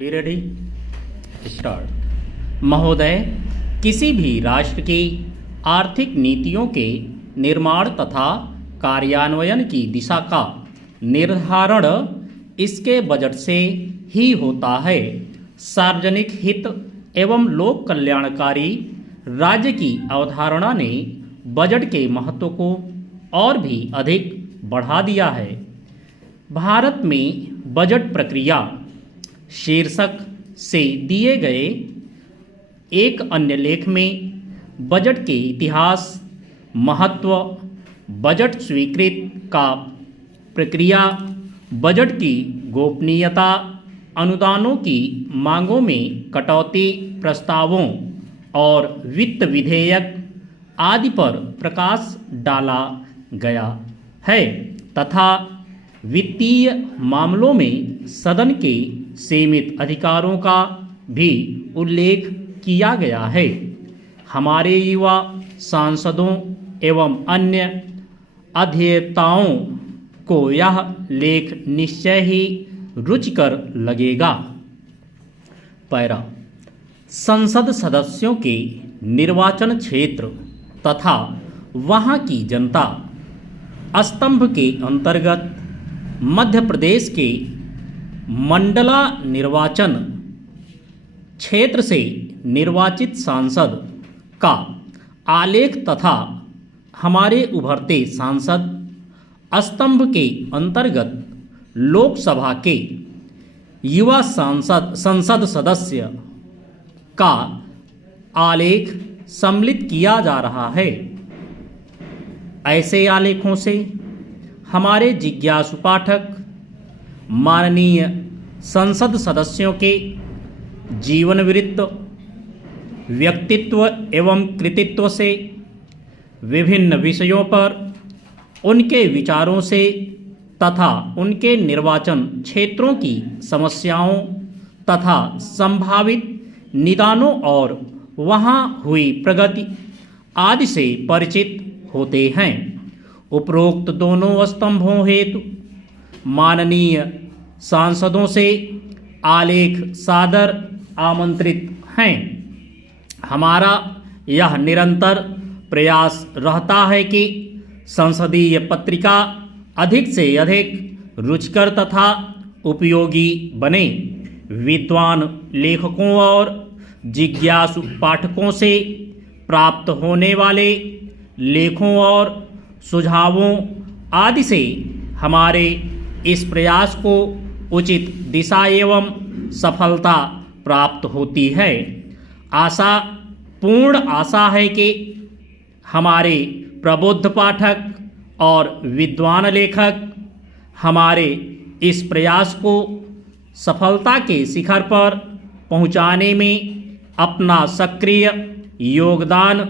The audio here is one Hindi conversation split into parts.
Ready start. महोदय, किसी भी राष्ट्र की आर्थिक नीतियों के निर्माण तथा कार्यान्वयन की दिशा का निर्धारण इसके बजट से ही होता है। सार्वजनिक हित एवं लोक कल्याणकारी राज्य की अवधारणा ने बजट के महत्व को और भी अधिक बढ़ा दिया है। भारत में बजट प्रक्रिया शीर्षक से दिए गए एक अन्य लेख में बजट के इतिहास, महत्व, बजट स्वीकृत का प्रक्रिया, बजट की गोपनीयता, अनुदानों की मांगों में कटौती प्रस्तावों और वित्त विधेयक आदि पर प्रकाश डाला गया है तथा वित्तीय मामलों में सदन के सीमित अधिकारों का भी उल्लेख किया गया है। हमारे युवा सांसदों एवं अन्य अध्येताओं को यह लेख निश्चय ही रुचिकर लगेगा। पैरा। संसद सदस्यों के निर्वाचन क्षेत्र तथा वहाँ की जनता स्तंभ के अंतर्गत मध्य प्रदेश के मंडला निर्वाचन क्षेत्र से निर्वाचित सांसद का आलेख तथा हमारे उभरते सांसद स्तंभ के अंतर्गत लोकसभा के युवा संसद सदस्य का आलेख सम्मिलित किया जा रहा है। ऐसे आलेखों से हमारे जिज्ञासु पाठक माननीय संसद सदस्यों के जीवन वृत्त, व्यक्तित्व एवं कृतित्व से, विभिन्न विषयों पर उनके विचारों से तथा उनके निर्वाचन क्षेत्रों की समस्याओं तथा संभावित निदानों और वहाँ हुई प्रगति आदि से परिचित होते हैं। उपरोक्त दोनों स्तंभों हेतु माननीय सांसदों से आलेख सादर आमंत्रित हैं। हमारा यह निरंतर प्रयास रहता है कि संसदीय पत्रिका अधिक से अधिक रुचिकर तथा उपयोगी बने। विद्वान लेखकों और जिज्ञासु पाठकों से प्राप्त होने वाले लेखों और सुझावों आदि से हमारे इस प्रयास को उचित दिशा एवं सफलता प्राप्त होती है। पूर्ण आशा है कि हमारे प्रबुद्ध पाठक और विद्वान लेखक हमारे इस प्रयास को सफलता के शिखर पर पहुंचाने में अपना सक्रिय योगदान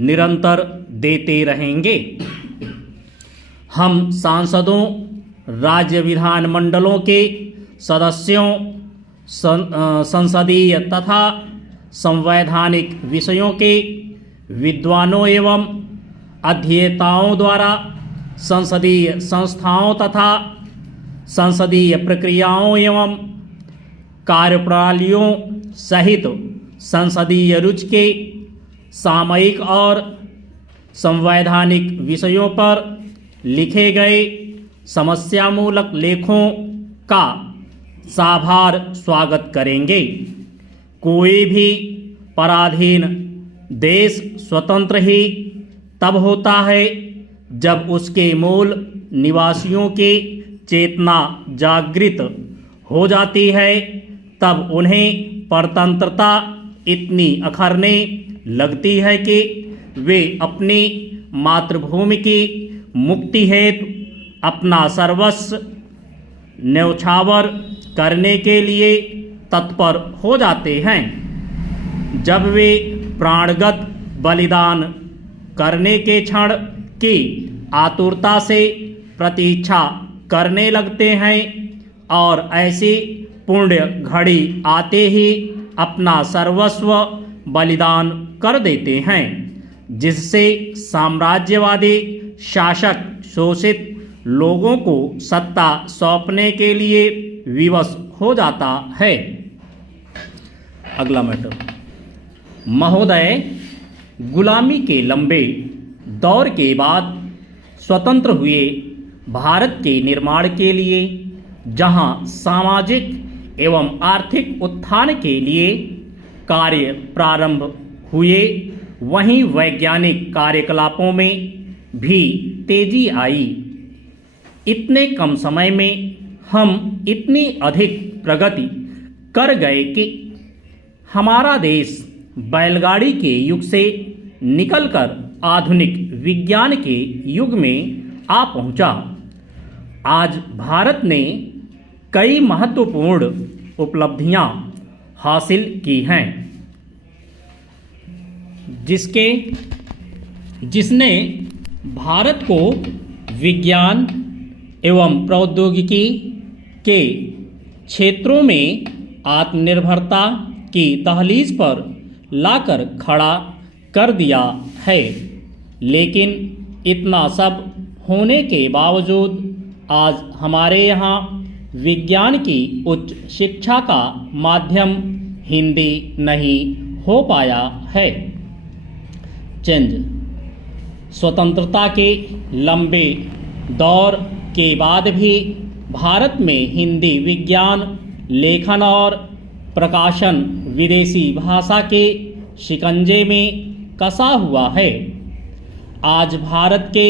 निरंतर देते रहेंगे। हम सांसदों, राज्य विधानमंडलों के सदस्यों, संसदीय तथा संवैधानिक विषयों के विद्वानों एवं अध्येताओं द्वारा संसदीय संस्थाओं तथा संसदीय प्रक्रियाओं एवं कार्यप्रणालियों सहित संसदीय रुचि के सामयिक और संवैधानिक विषयों पर लिखे गए समस्यामूलक लेखों का साभार स्वागत करेंगे। कोई भी पराधीन देश स्वतंत्र ही तब होता है जब उसके मूल निवासियों की चेतना जागृत हो जाती है। तब उन्हें परतंत्रता इतनी अखरने लगती है कि वे अपनी मातृभूमि की मुक्ति हेतु अपना सर्वस्व न्यौछावर करने के लिए तत्पर हो जाते हैं। जब वे प्राणगत बलिदान करने के क्षण की आतुरता से प्रतीक्षा करने लगते हैं और ऐसी पुण्य घड़ी आते ही अपना सर्वस्व बलिदान कर देते हैं, जिससे साम्राज्यवादी शासक शोषित लोगों को सत्ता सौंपने के लिए विवश हो जाता है। अगला मैटर, महोदय, गुलामी के लंबे दौर के बाद स्वतंत्र हुए भारत के निर्माण के लिए जहां सामाजिक एवं आर्थिक उत्थान के लिए कार्य प्रारंभ हुए, वहीं वैज्ञानिक कार्यकलापों में भी तेजी आई। इतने कम समय में हम इतनी अधिक प्रगति कर गए कि हमारा देश बैलगाड़ी के युग से निकलकर आधुनिक विज्ञान के युग में आ पहुंचा। आज भारत ने कई महत्वपूर्ण उपलब्धियां हासिल की हैं, जिसने भारत को विज्ञान एवं प्रौद्योगिकी के क्षेत्रों में आत्मनिर्भरता की दहलीज पर लाकर खड़ा कर दिया है। लेकिन इतना सब होने के बावजूद आज हमारे यहाँ विज्ञान की उच्च शिक्षा का माध्यम हिंदी नहीं हो पाया है। चेंज, स्वतंत्रता के लंबे दौर के बाद भी भारत में हिंदी विज्ञान, लेखन और प्रकाशन विदेशी भाषा के शिकंजे में कसा हुआ है। आज भारत के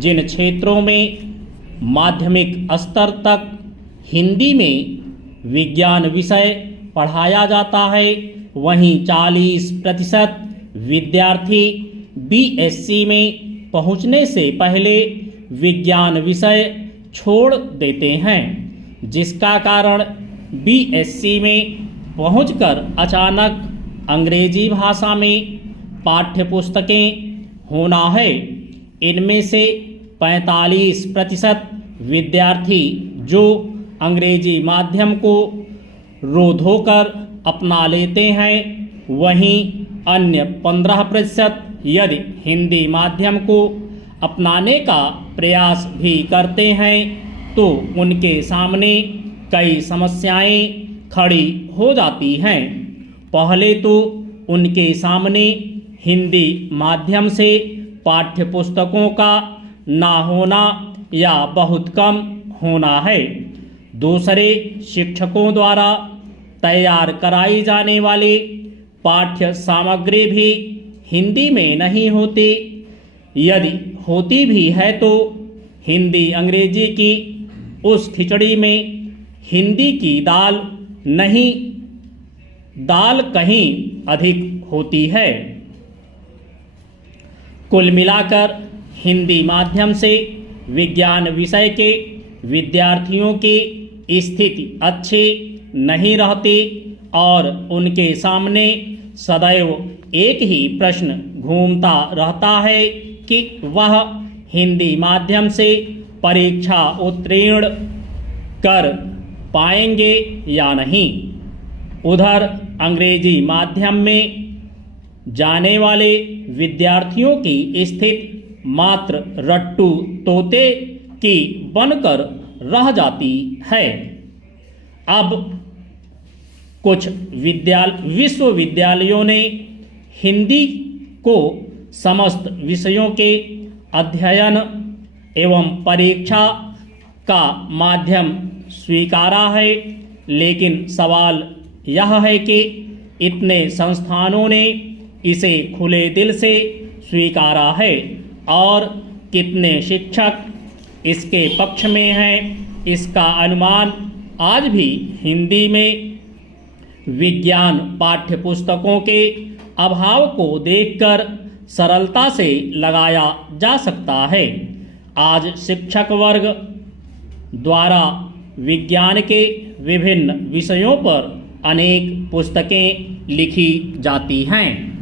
जिन क्षेत्रों में माध्यमिक स्तर तक हिंदी में विज्ञान विषय पढ़ाया जाता है, वहीं 40% विद्यार्थी बीएससी में पहुंचने से पहले विज्ञान विषय छोड़ देते हैं, जिसका कारण बीएससी में पहुंचकर अचानक अंग्रेजी भाषा में पाठ्यपुस्तकें होना है। इनमें से 45% विद्यार्थी जो अंग्रेजी माध्यम को रो धोकर अपना लेते हैं, वहीं अन्य 15% यदि हिंदी माध्यम को अपनाने का प्रयास भी करते हैं तो उनके सामने कई समस्याएं खड़ी हो जाती हैं। पहले तो उनके सामने हिंदी माध्यम से पाठ्यपुस्तकों का ना होना या बहुत कम होना है। दूसरे, शिक्षकों द्वारा तैयार कराई जाने वाली पाठ्य सामग्री भी हिंदी में नहीं होती। यदि होती भी है तो हिंदी अंग्रेजी की उस खिचड़ी में हिंदी की दाल नहीं, दाल कहीं अधिक होती है। कुल मिलाकर हिंदी माध्यम से विज्ञान विषय के विद्यार्थियों की स्थिति अच्छी नहीं रहती और उनके सामने सदैव एक ही प्रश्न घूमता रहता है कि वह हिंदी माध्यम से परीक्षा उत्तीर्ण कर पाएंगे या नहीं। उधर अंग्रेजी माध्यम में जाने वाले विद्यार्थियों की स्थिति मात्र रट्टू तोते की बनकर रह जाती है। अब कुछ विश्वविद्यालयों ने हिंदी को समस्त विषयों के अध्ययन एवं परीक्षा का माध्यम स्वीकारा है, लेकिन सवाल यह है कि इतने संस्थानों ने इसे खुले दिल से स्वीकारा है और कितने शिक्षक इसके पक्ष में हैं। इसका अनुमान आज भी हिंदी में विज्ञान पाठ्यपुस्तकों के अभाव को देखकर सरलता से लगाया जा सकता है। आज शिक्षक वर्ग द्वारा विज्ञान के विभिन्न विषयों पर अनेक पुस्तकें लिखी जाती हैं।